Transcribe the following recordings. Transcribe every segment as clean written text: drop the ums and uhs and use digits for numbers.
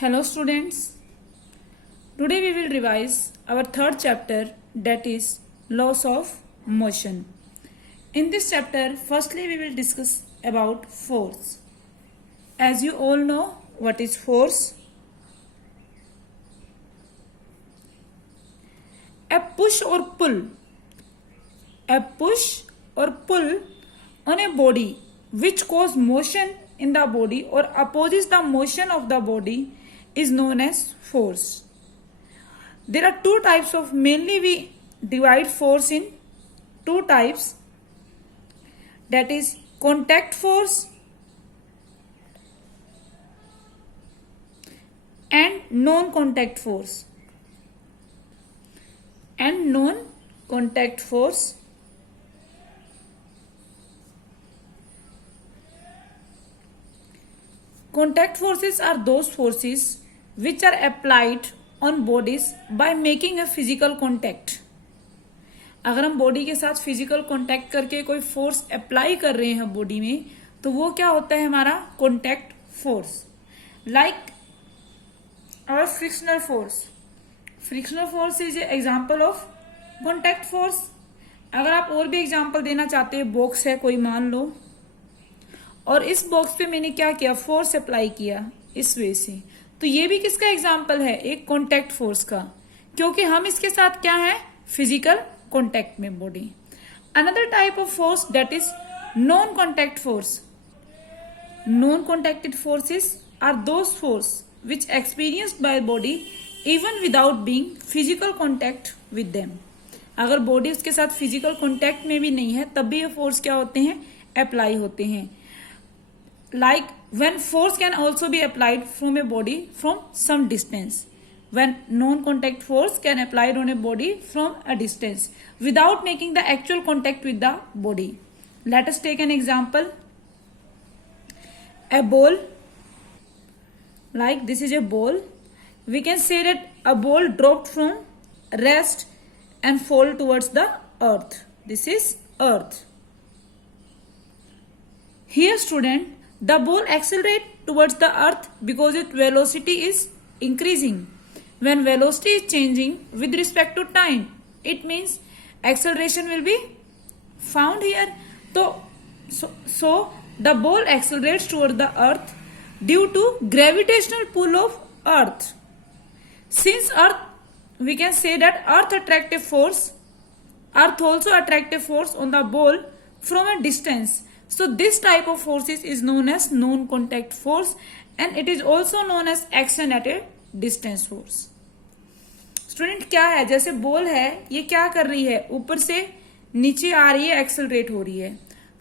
Hello students, today we will revise our third chapter, that is laws of motion. In this chapter, firstly we will discuss about force. As you all know what is force? A push or pull on a body which cause motion in the body or opposes the motion of the body is known as force. There are two types of, mainly we divide force in two types, that is contact force and non-contact force. And non-contact force. Contact forces are those forces which are applied on bodies by making a physical contact. अगर हम body के साथ physical contact करके कोई force apply कर रहे हैं body में, तो वो क्या होता है हमारा कॉन्टैक्ट फोर्स. लाइक और frictional force. Frictional force is example of contact force. अगर आप और भी एग्जांपल देना चाहते हैं, बॉक्स है कोई मान लो, और इस बॉक्स पे मैंने क्या किया, फोर्स अप्लाई किया इस वे से, तो ये भी किसका एग्जांपल है, एक कॉन्टैक्ट फोर्स का, क्योंकि हम इसके साथ क्या है, फिजिकल कॉन्टैक्ट में body. Another type of force that is non contact force. Non contacted forces are those force which experienced by body even without being physical contact with them. अगर body उसके साथ फिजिकल कॉन्टैक्ट में भी नहीं है, तब भी ये फोर्स क्या होते हैं, अप्लाई होते हैं. Like when force can also be applied from a body from some distance. When non-contact force can applied on a body from a distance without making the actual contact with the body. Let us take an example. A ball, like this is a ball. We can say that a ball dropped from rest and fall towards the earth. This is earth. Here student, the ball accelerates towards the earth because its velocity is increasing. When velocity is changing with respect to time, it means acceleration will be found here. So the ball accelerates towards the earth due to gravitational pull of earth. Since earth, we can say that earth also attractive force on the ball from a distance. So this type of forces is known as non-contact force and it is also known as action at a distance force. Student क्या है, जैसे ball है, ये क्या कर रही है, ऊपर से नीचे आ रही है, एक्सेलरेट हो रही है.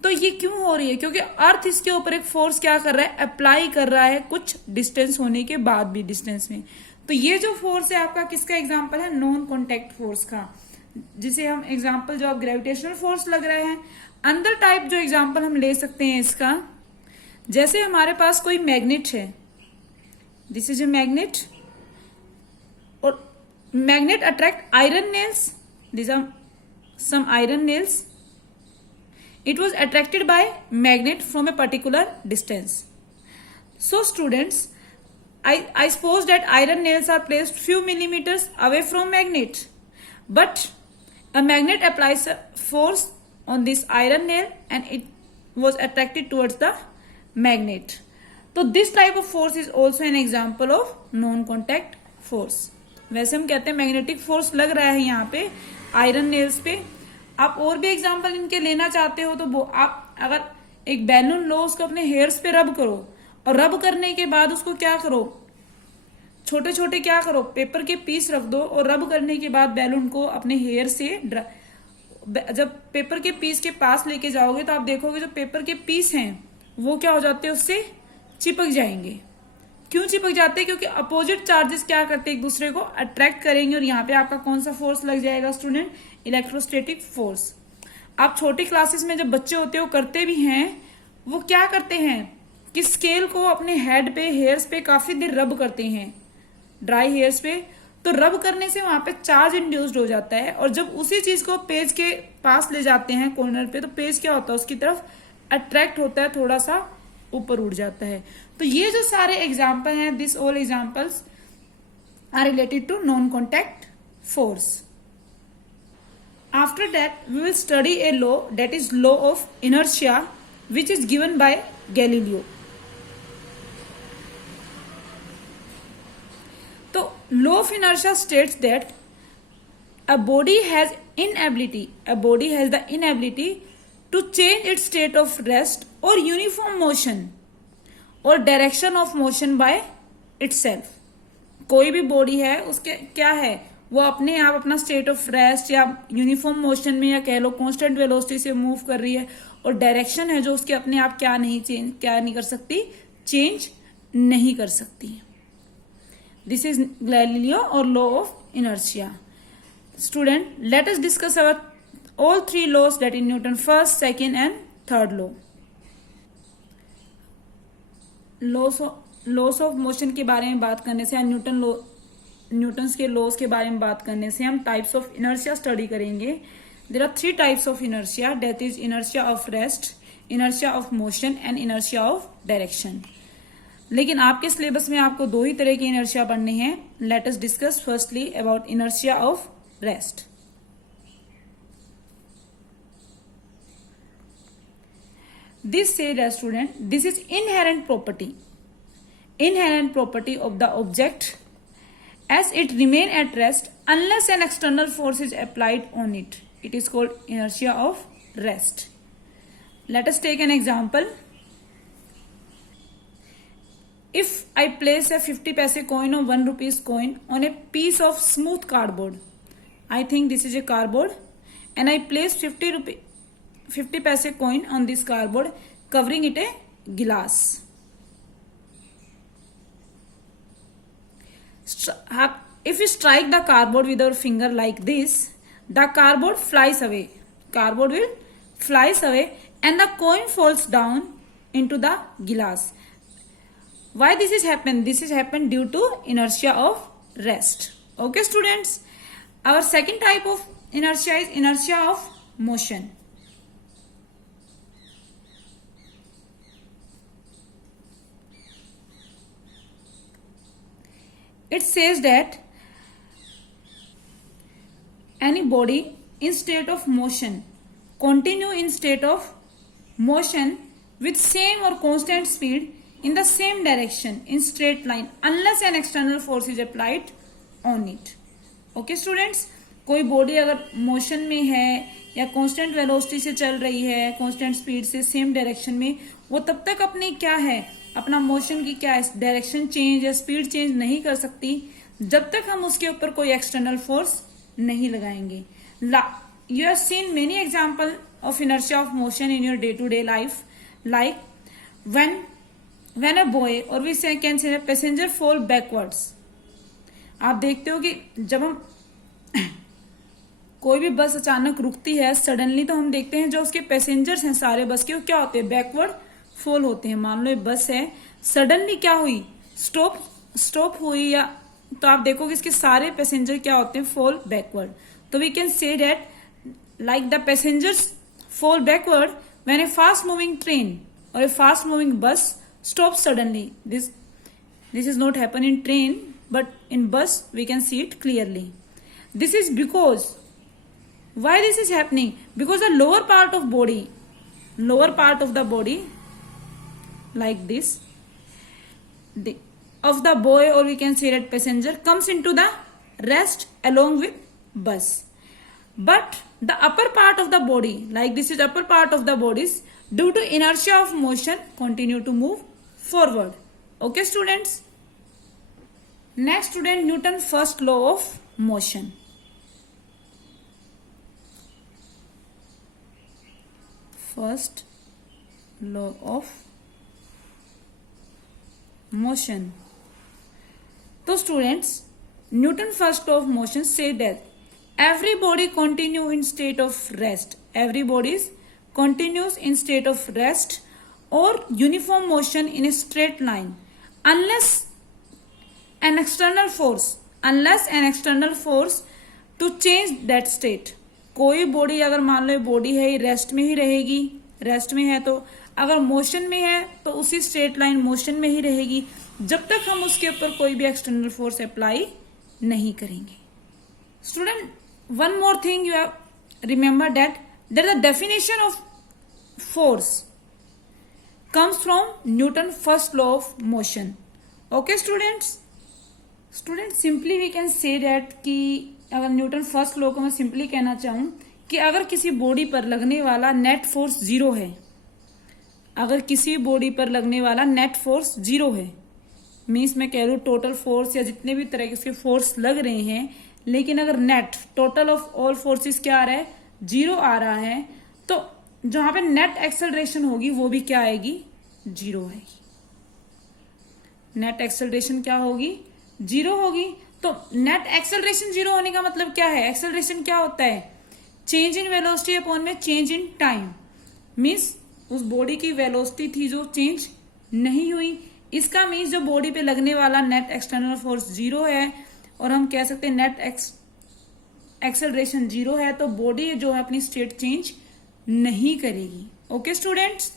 तो ये क्यों हो रही है, क्योंकि अर्थ इसके ऊपर एक फोर्स क्या कर रहा है, अप्लाई कर रहा है कुछ डिस्टेंस होने के बाद भी डिस्टेंस में. तो ये जो फोर्स है आपका किसका एग्जाम्पल है, नॉन कॉन्टैक्ट फोर्स का, जिसे हम एग्जाम्पल जो आप ग्रेविटेशनल फोर्स लग रहे हैं. अंदर टाइप जो एग्जाम्पल हम ले सकते हैं इसका, जैसे हमारे पास कोई मैग्नेट है, दिस इज ए मैग्नेट, और magnet attract iron nails, this are some iron nails. It was attracted by magnet from a particular distance. So students, I suppose that iron nails are placed few millimeters away from magnet, but a magnet applies a force on this iron nail and it was attracted towards the magnet. So this type of force is also an example of non-contact force. वैसे हम कहते हैं magnetic force लग रहा है यहाँ पे iron nails पे. आप और भी एग्जाम्पल इनके लेना चाहते हो तो आप अगर एक बैलून लो, उसको अपने हेयर्स पे रब करो, और रब करने के बाद उसको क्या करो, छोटे छोटे क्या करो, पेपर के पीस रख दो, और रब करने के बाद बैलून को अपने हेयर से जब पेपर के पीस के पास लेके जाओगे तो आप देखोगे जो पेपर के पीस हैं वो क्या हो जाते हैं, उससे चिपक जाएंगे. क्यों चिपक जाते हैं, क्योंकि अपोजिट चार्जेस क्या करते हैं, एक दूसरे को अट्रैक्ट करेंगे, और यहाँ पे आपका कौन सा फोर्स लग जाएगा स्टूडेंट, इलेक्ट्रोस्टैटिक फोर्स. आप छोटी क्लासेस में जब बच्चे होते हैं वो करते भी हैं, वो क्या करते हैं कि स्केल को अपने हेड पे, हेयर्स पे काफी देर रब करते हैं, ड्राई हेयर्स पे. तो रब करने से वहां पे चार्ज इंड्यूस्ड हो जाता है, और जब उसी चीज को पेज के पास ले जाते हैं कॉर्नर पे, तो पेज क्या होता है, उसकी तरफ अट्रैक्ट होता है थोड़ा सा ऊपर उड़ जाता है। तो ये जो सारे एग्जाम्पल हैं, this all examples are related to non contact force. After that, we will study a law, that is law of inertia, which is given by Galileo. So, law of inertia states that a body has the inability to change its state of rest or uniform motion or direction of motion by itself. कोई भी body है उसके क्या है, वो अपने आप अपना स्टेट ऑफ रेस्ट या यूनिफॉर्म मोशन में या कह लो कांस्टेंट वेलोसिटी से मूव कर रही है, और डायरेक्शन है जो उसके अपने आप क्या नहीं कर सकती, चेंज नहीं कर सकती। दिस इज गैलीलियो और law of inertia. Student, let us discuss our all three laws, that in Newton first, second and third law. Laws of motion के बारे में बात करने से, न्यूटन्स के लॉज के बारे में बात करने से हम टाइप्स ऑफ इनर्शिया स्टडी करेंगे। There are three types of inertia, that is inertia of rest, inertia of motion and inertia of direction. लेकिन आपके सिलेबस में आपको दो ही तरह की इनर्शिया पढ़नी है। Late us discuss firstly about inertia of rest. This said as student, this is inherent property of the object as it remain at rest unless an external force is applied on it. It is called inertia of rest. Let us take an example. If I place a 50 paise coin or 1 rupees coin on a piece of smooth cardboard, I think this is a cardboard, and I place 50 paise coin on this cardboard, covering it a glass. If we strike the cardboard with our finger like this, the cardboard flies away. Cardboard will flies away and the coin falls down into the glass. Why this is happened? This is happened due to inertia of rest. Okay, students. Our second type of inertia is inertia of motion. It says that any body in state of motion continue in state of motion with same or constant speed in the same direction in straight line unless an external force is applied on it. Okay students, कोई body अगर motion में है या constant velocity से चल रही है, constant speed से सेम डायरेक्शन में, वो तब तक अपनी क्या है, अपना मोशन की क्या डायरेक्शन चेंज या स्पीड चेंज नहीं कर सकती जब तक हम उसके ऊपर कोई एक्सटर्नल फोर्स नहीं लगाएंगे। You have seen many example of inertia of motion in your day to day life, like when a boy or we can say passenger fall backwards. आप देखते हो कि जब हम कोई भी बस अचानक रुकती है सडनली, तो हम देखते हैं जो उसके पैसेंजर्स हैं सारे बस के, वो क्या होते हैं, बैकवर्ड फॉल होते हैं। मान लो ये बस है, सडनली क्या हुई, स्टॉप हुई, या तो आप देखोगे इसके सारे पैसेंजर क्या होते हैं, फॉल बैकवर्ड। तो we can say that like the passengers fall backward when a fast moving train or a fast moving bus stop suddenly. This is not happen in train, but in bus we can see it clearly. This is because, why this is happening, because the lower part of the body like this of the boy or we can say that passenger comes into the rest along with bus, but the upper part of the body, like this is upper part of the bodies, due to inertia of motion continue to move forward. Okay students. Next student, Newton first law of motion. First law of motion. So students, Newton first law of motion say that every body continue in state of rest. Every body continues in state of rest or uniform motion in a straight line unless an external force to change that state. कोई body अगर मान लो body है rest में ही रहेगी, rest में है तो अगर मोशन में है तो उसी स्ट्रेट लाइन मोशन में ही रहेगी जब तक हम उसके ऊपर कोई भी एक्सटर्नल फोर्स अप्लाई नहीं करेंगे। Student, one more thing you have remember that the definition of force comes from Newton first law of motion. Okay students simply we can say that कि अगर न्यूटन फर्स्ट लॉ को मैं simply कहना चाहूं कि अगर किसी बॉडी पर लगने वाला नेट फोर्स जीरो है, अगर किसी बॉडी पर लगने वाला नेट फोर्स जीरो है, मीन्स मैं कह रहा हूं टोटल फोर्स या जितने भी तरह के फोर्स लग रहे हैं, लेकिन अगर net total of all forces क्या आ रहा है, जीरो आ रहा है, तो जहां पे नेट एक्सेलरेशन होगी वो भी क्या आएगी, जीरो आएगी। नेट एक्सेलरेशन क्या होगी, जीरो होगी। तो नेट एक्सेलरेशन जीरो होने का मतलब क्या है, एक्सेलरेशन क्या होता है, चेंज इन वेलोसिटी अपॉन में चेंज इन टाइम, मीन्स उस बॉडी की वेलोसिटी थी जो चेंज नहीं हुई, इसका मीन्स जो बॉडी पे लगने वाला नेट एक्सटर्नल फोर्स जीरो है और हम कह सकते हैं नेट एक्सेलरेशन जीरो है, तो बॉडी जो है अपनी स्टेट चेंज नहीं करेगी। Okay students,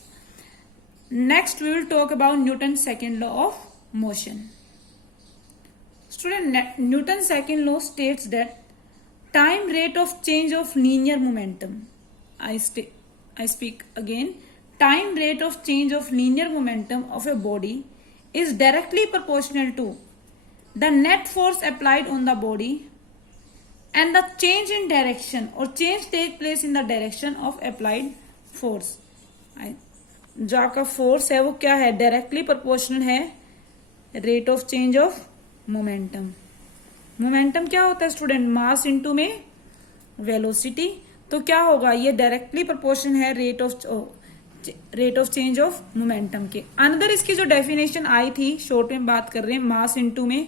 next we will talk about Newton second law of motion. Student, Newton second law states that time rate of change of linear momentum, I speak again, time rate of change of linear momentum of a body is directly proportional to the net force applied on the body and the change in direction or change take place in the direction of applied force। जो आपका force है वो क्या है, directly proportional है rate of change of momentum. Momentum क्या होता है स्टूडेंट, मास इनटू में वेलोसिटी, तो क्या होगा, ये डायरेक्टली प्रोपोर्शनल है rate of change of momentum के। अनदर इसकी जो डेफिनेशन आई थी, शॉर्ट में बात कर रहे हैं, मास इनटू में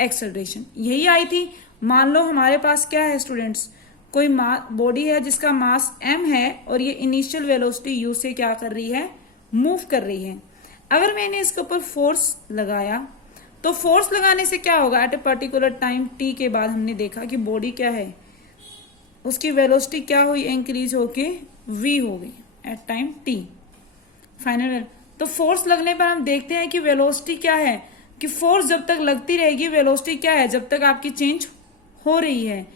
एक्सेलरेशन, यही आई थी। मान लो हमारे पास क्या है स्टूडेंट्स, कोई बॉडी है जिसका मास m है और ये इनिशियल वेलोसिटी u से क्या कर रही है, मूव कर रही है। अगर मैंने इसके ऊपर फोर्स लगाया तो फोर्स लगाने से क्या होगा, at a particular time t के बाद हमने देखा कि बॉडी क्या है, उसकी वेलोसिटी क्या हुई, इंक्रीज होके v हो गई एट टाइम t फाइनल। तो फोर्स लगने पर हम देखते हैं कि वेलोसिटी क्या है, कि फोर्स जब तक लगती रहेगी वेलोसिटी क्या है, जब तक आपकी चेंज हो रही है।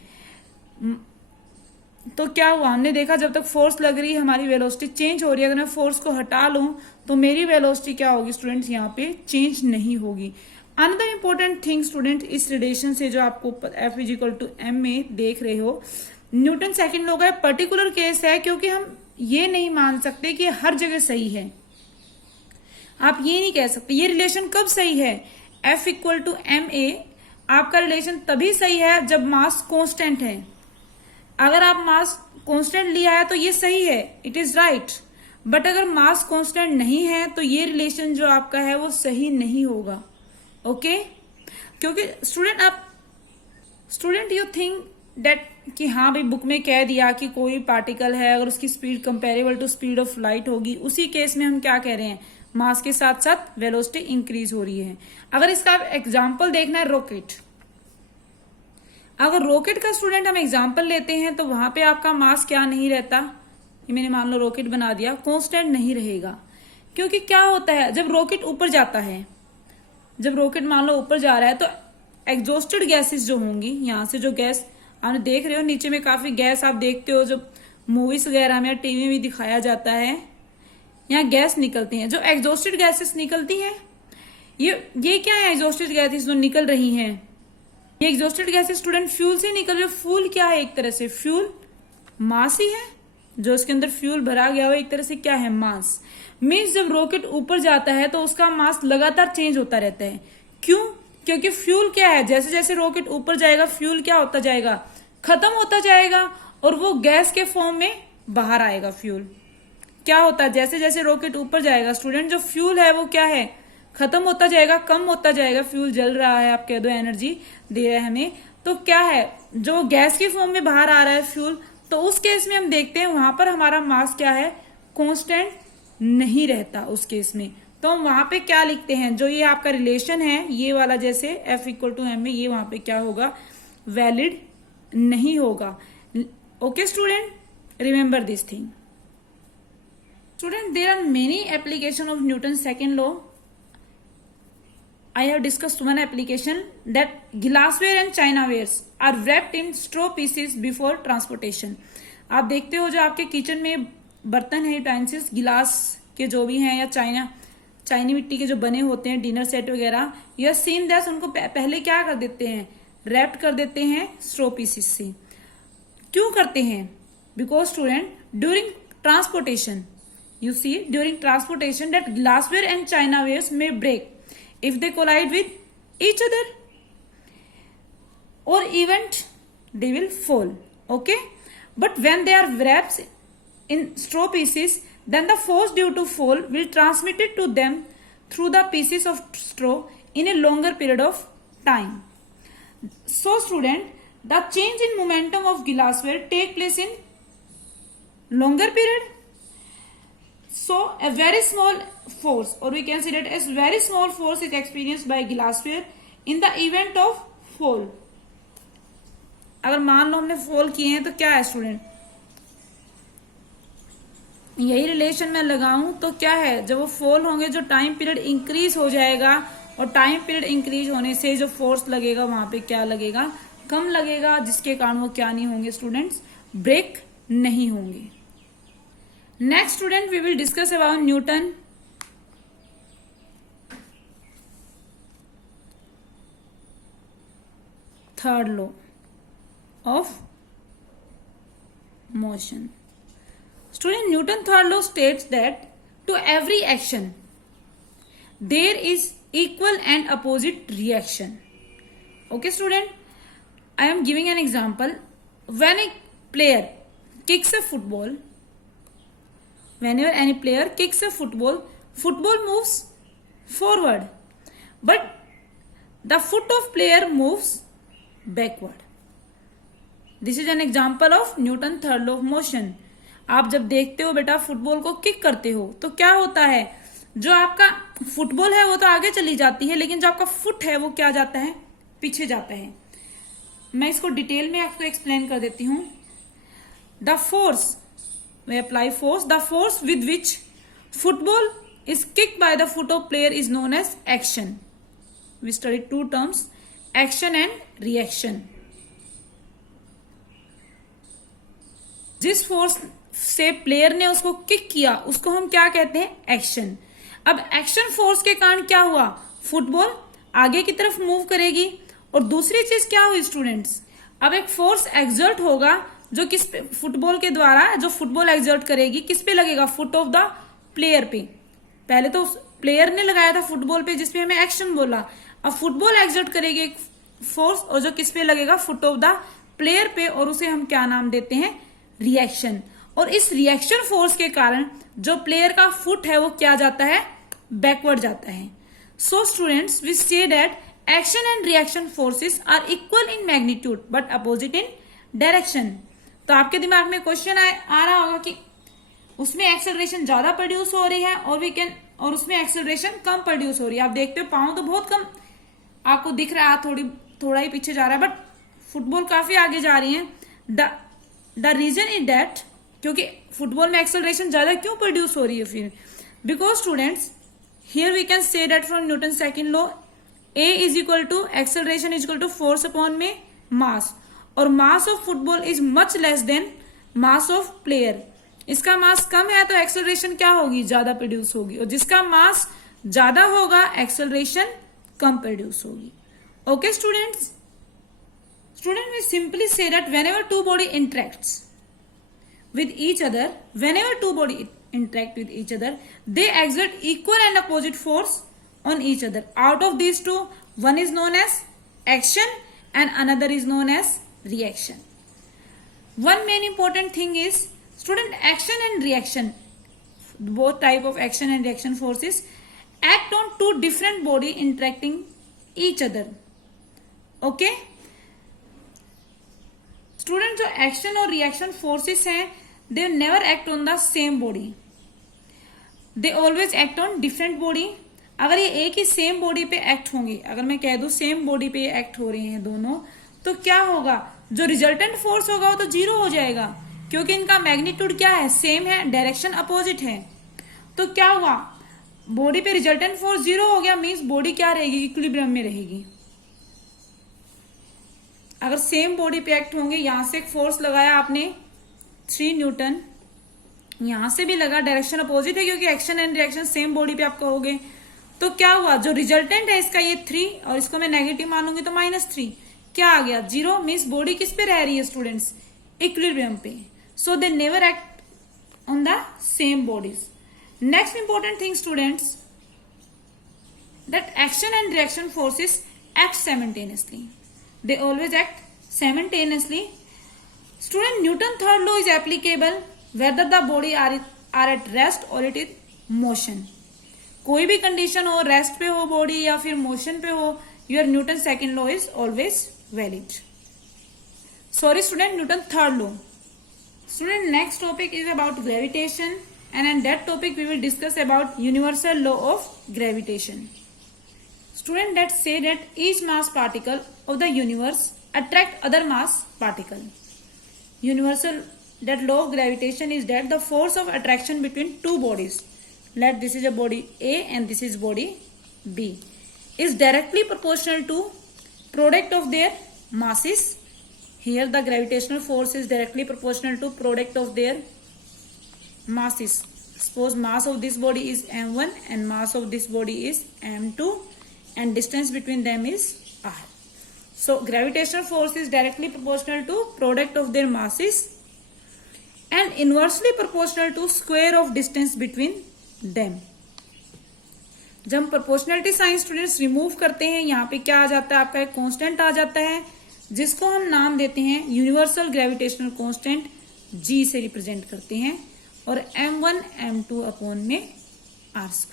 तो क्या हुआ, हमने देखा जब तक फोर्स लग रही है हमारी वेलोसिटी चेंज हो रही है, अगर मैं फोर्स को हटा लूं तो मेरी वेलोसिटी क्या होगी स्टूडेंट्स, यहाँ पे चेंज नहीं होगी। अनदर इंपॉर्टेंट थिंग स्टूडेंट, इस रिलेशन से जो आपको F = m में देख रहे हो, न्यूटन सेकंड लॉ का पर्टिकुलर केस है, क्योंकि हम ये नहीं मान सकते कि हर जगह सही है। आप ये नहीं कह सकते ये रिलेशन कब सही है, F = ma आपका रिलेशन तभी सही है जब मास कांस्टेंट है। अगर आप मास कांस्टेंट लिया है तो ये सही है, इट इज राइट, बट अगर मास कांस्टेंट नहीं है तो ये रिलेशन जो आपका है वो सही नहीं होगा। ओके क्योंकि स्टूडेंट यू थिंक दैट कि हाँ भाई बुक में कह दिया कि कोई पार्टिकल है, अगर उसकी speed comparable to speed of light होगी, उसी केस में हम क्या कह रहे हैं, मास के साथ साथ वेलोसिटी इंक्रीज हो रही है। अगर इसका एग्जांपल देखना है रॉकेट, अगर रॉकेट का स्टूडेंट हम एग्जांपल लेते हैं तो वहां पे आपका मास क्या नहीं रहता, ये मैंने मान लो रॉकेट बना दिया, कांस्टेंट नहीं रहेगा। क्योंकि क्या होता है जब रॉकेट ऊपर जाता है, जब रॉकेट मान लो ऊपर जा रहा है तो एग्जॉस्टेड गैसेस जो होंगी, यहाँ से जो गैस आप देख रहे हो नीचे में काफी गैस आप देखते हो, जब मूवीज वगैरह में टीवी में भी दिखाया जाता है, यहाँ गैस निकलती हैं, जो एग्जॉस्टेड गैसेस निकलती हैं, ये क्या है एग्जॉस्टेड गैसेस जो निकल रही हैं, ये एग्जॉस्टेड गैसेस स्टूडेंट फ्यूल से निकल रही है। फ्यूल क्या है, एक तरह से फ्यूल मास ही है, जो उसके अंदर फ्यूल भरा गया हो एक तरह से क्या है, मास। मीन्स जब रॉकेट ऊपर जाता है तो उसका मास लगातार चेंज होता रहता है। क्यों, क्योंकि फ्यूल क्या है, जैसे जैसे रॉकेट ऊपर जाएगा फ्यूल क्या होता जाएगा, खत्म होता जाएगा और वो गैस के फॉर्म में बाहर आएगा। फ्यूल क्या होता है, जैसे जैसे रॉकेट ऊपर जाएगा स्टूडेंट जो फ्यूल है वो क्या है, खत्म होता जाएगा, कम होता जाएगा। फ्यूल जल रहा है, आप कह दो एनर्जी दे रहा है हमें, तो क्या है जो गैस के फॉर्म में बाहर आ रहा है फ्यूल, तो उस केस में हम देखते हैं वहां पर हमारा मास क्या है, कांस्टेंट नहीं रहता उस केस में। तो हम वहां पे क्या लिखते हैं, जो ये आपका रिलेशन है ये वाला, जैसे F = m में, ये वहां पे क्या होगा, वैलिड नहीं होगा। Okay student, remember this thing. Student, there are many application of Newton's second law. I have discussed one application that glassware and chinawares are wrapped in straw pieces before transportation. आप देखते हो जो आपके kitchen में बर्तन है, utensils गिलास के जो भी हैं या चाइनी मिट्टी के जो बने होते हैं, डिनर सेट वगैरह, यह सीन दैट उनको पहले क्या कर देते हैं, रैप्ड कर देते हैं स्ट्रॉ पीसेस से. क्यों करते हैं? Because student during transportation, you see during transportation that glassware and chinawares may break if they collide with each other, or even they will fall. Okay, but when they are wrapped in straw pieces, then the force due to fall will transmit it to them through the pieces of straw in a longer period of time. So student, the change in momentum of glassware take place in longer period. So a very small force, or we can say that as very small force is experienced by glassware in the event of fall. अगर मान लो हमने fall किए हैं तो क्या है student, यही relation मैं लगाऊं तो क्या है, जब वो फॉल होंगे जो टाइम पीरियड इंक्रीज हो जाएगा, और टाइम पीरियड इंक्रीज होने से जो फोर्स लगेगा वहां पे क्या लगेगा, कम लगेगा, जिसके कारण वो क्या नहीं होंगे स्टूडेंट्स, ब्रेक नहीं होंगे. Next student, we will discuss about Newton third law of motion. Student, Newton third law states that to every action there is equal and opposite reaction. Okay student, I am giving an example. When a player kicks a football, whenever any player kicks a football moves forward, but the foot of player moves backward. This is an example of Newton third law of motion. आप जब देखते हो बेटा football को kick करते हो तो क्या होता है, जो आपका फुटबॉल है वो तो आगे चली जाती है, लेकिन जो आपका फुट है वो क्या जाता है, पीछे जाता है. मैं इसको डिटेल में आपको एक्सप्लेन कर देती हूं. The force, we apply force, the force with which football is kicked by the foot of player is known as action. We studied two terms, action and reaction. जिस फोर्स से player ने उसको kick किया उसको हम क्या कहते हैं, एक्शन. अब एक्शन फोर्स के कारण क्या हुआ, फुटबॉल आगे की तरफ मूव करेगी, और दूसरी चीज क्या हुई स्टूडेंट्स, अब एक फोर्स एक्सर्ट होगा जो किस पे, फुटबॉल के द्वारा जो फुटबॉल एक्सर्ट करेगी किस पे लगेगा, फुट ऑफ द प्लेयर पे. पहले तो प्लेयर ने लगाया था फुटबॉल पे जिसपे हमें एक्शन बोला, अब फुटबॉल एक्सर्ट करेगी एक फोर्स और जो किस पे लगेगा, फुट ऑफ द प्लेयर पे, और उसे हम क्या नाम देते हैं, रिएक्शन. और इस रिएक्शन फोर्स के कारण जो प्लेयर का फुट है वो क्या जाता है, बैकवर्ड जाता है. So students, we say that action and reaction forces are equal in magnitude but opposite in direction. तो आपके दिमाग में क्वेश्चन आ रहा होगा कि उसमें एक्सेलरेशन ज्यादा प्रोड्यूस हो रही है और उसमें एक्सेलरेशन कम प्रोड्यूस हो रही है. आप देखते हो पाँव तो बहुत कम आपको दिख रहा है, थोड़ा ही पीछे जा रहा है, बट फुटबॉल काफी आगे जा रही है. द रीजन इज दैट, क्योंकि फुटबॉल में एक्सेलरेशन ज्यादा क्यों प्रोड्यूस हो रही है फिर, because students here we can say that from Newton second law, a is equal to acceleration is equal to force upon में मास, और mass of football is much less than mass of player. इसका mass कम है तो acceleration क्या होगी, ज्यादा produce होगी, और जिसका मास ज्यादा होगा एक्सेलरेशन कम प्रोड्यूस होगी. Okay students, we simply say that whenever two body interacts with each other, they exert equal and opposite force on each other. Out of these two, one is known as action and another is known as reaction. One main important thing is, student, action and reaction, both type of action and reaction forces act on two different body interacting each other. Okay student, जो action और reaction forces हैं, दे never act on the same body, they always act on different body. अगर ये एक ही same body पे act होंगे, अगर मैं कह दूं सेम बॉडी पे एक्ट हो रहे हैं दोनों, तो क्या होगा, जो रिजल्टेंट फोर्स होगा वो तो जीरो हो जाएगा, क्योंकि इनका मैग्नीट्यूड क्या है, सेम है, डायरेक्शन अपोजिट है. तो क्या हुआ, बॉडी पे रिजल्टेंट फोर्स 0 हो गया, मींस बॉडी क्या रहेगी, इक्विलिब्रियम में रहेगी। अगर सेम बॉडी पे एक्ट होंगे, यहां से एक फोर्स लगाया आपने 3 न्यूटन, यहां से भी लगा, डायरेक्शन अपोजिट है क्योंकि action and reaction same body पे आप कहोगे, तो क्या हुआ, जो रिजल्टेंट है इसका ये 3 और इसको मैं नेगेटिव मानूंगी तो -3, क्या आ गया 0, मीन्स बॉडी किस पे रह रही है स्टूडेंट्स, इक्विलिब्रियम पे। So they never act on the same bodies. Next important thing students, that action and reaction forces act simultaneously, they always act simultaneously. Student, Newton third law is applicable whether the body are at rest or it is motion. कोई भी condition हो, rest पे हो body या फिर motion पे हो, your Newton second law is always valid. Sorry student, Newton third law. Student, next topic is about gravitation and in that topic we will discuss about universal law of gravitation. Student, let's say that each mass particle of the universe attract other mass particle. Universal that law of gravitation is that the force of attraction between two bodies, let this is a body A and this is body B, is directly proportional to product of their masses. Here the gravitational force is directly proportional to product of their masses. Suppose mass of this body is m1 and mass of this body is m2 and distance between them is r. So gravitational force is directly proportional to product of their masses and inversely proportional to square of distance between them. जब हम proportionality sign students remove करते हैं, यहाँ पे क्या आ जाता है, आपका एक कांस्टेंट आ जाता है जिसको हम नाम देते हैं यूनिवर्सल ग्रेविटेशनल कांस्टेंट, G से रिप्रेजेंट करते हैं, और m1 m2 अपॉन में r²।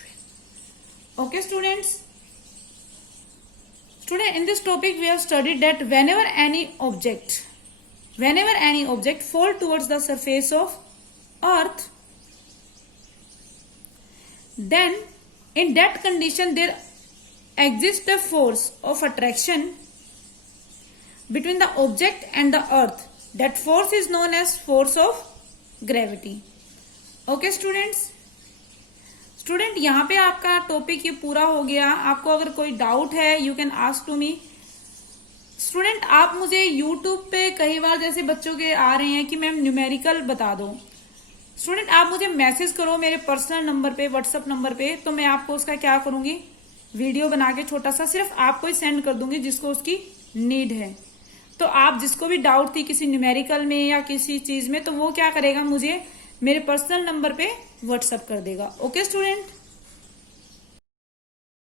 Okay students, in this topic we have studied that whenever any object fall towards the surface of earth, then in that condition there exists a force of attraction between the object and the earth. That force is known as force of gravity. Okay student, यहाँ पे आपका topic ये पूरा हो गया। आपको अगर कोई डाउट है you can ask to me. Student, आप मुझे यूट्यूब पे कई बार जैसे बच्चों के आ रहे हैं कि मैम न्यूमेरिकल बता दो। स्टूडेंट, आप मुझे मैसेज करो मेरे पर्सनल नंबर पे, व्हाट्सएप नंबर पे, तो मैं आपको उसका क्या करूंगी, वीडियो बना के छोटा सा सिर्फ आपको ही सेंड कर दूंगी जिसको उसकी नीड है। तो आप जिसको भी डाउट थी किसी न्यूमेरिकल में या किसी चीज में, तो वो क्या करेगा, मुझे मेरे पर्सनल नंबर पे व्हाट्सएप कर देगा। Okay student.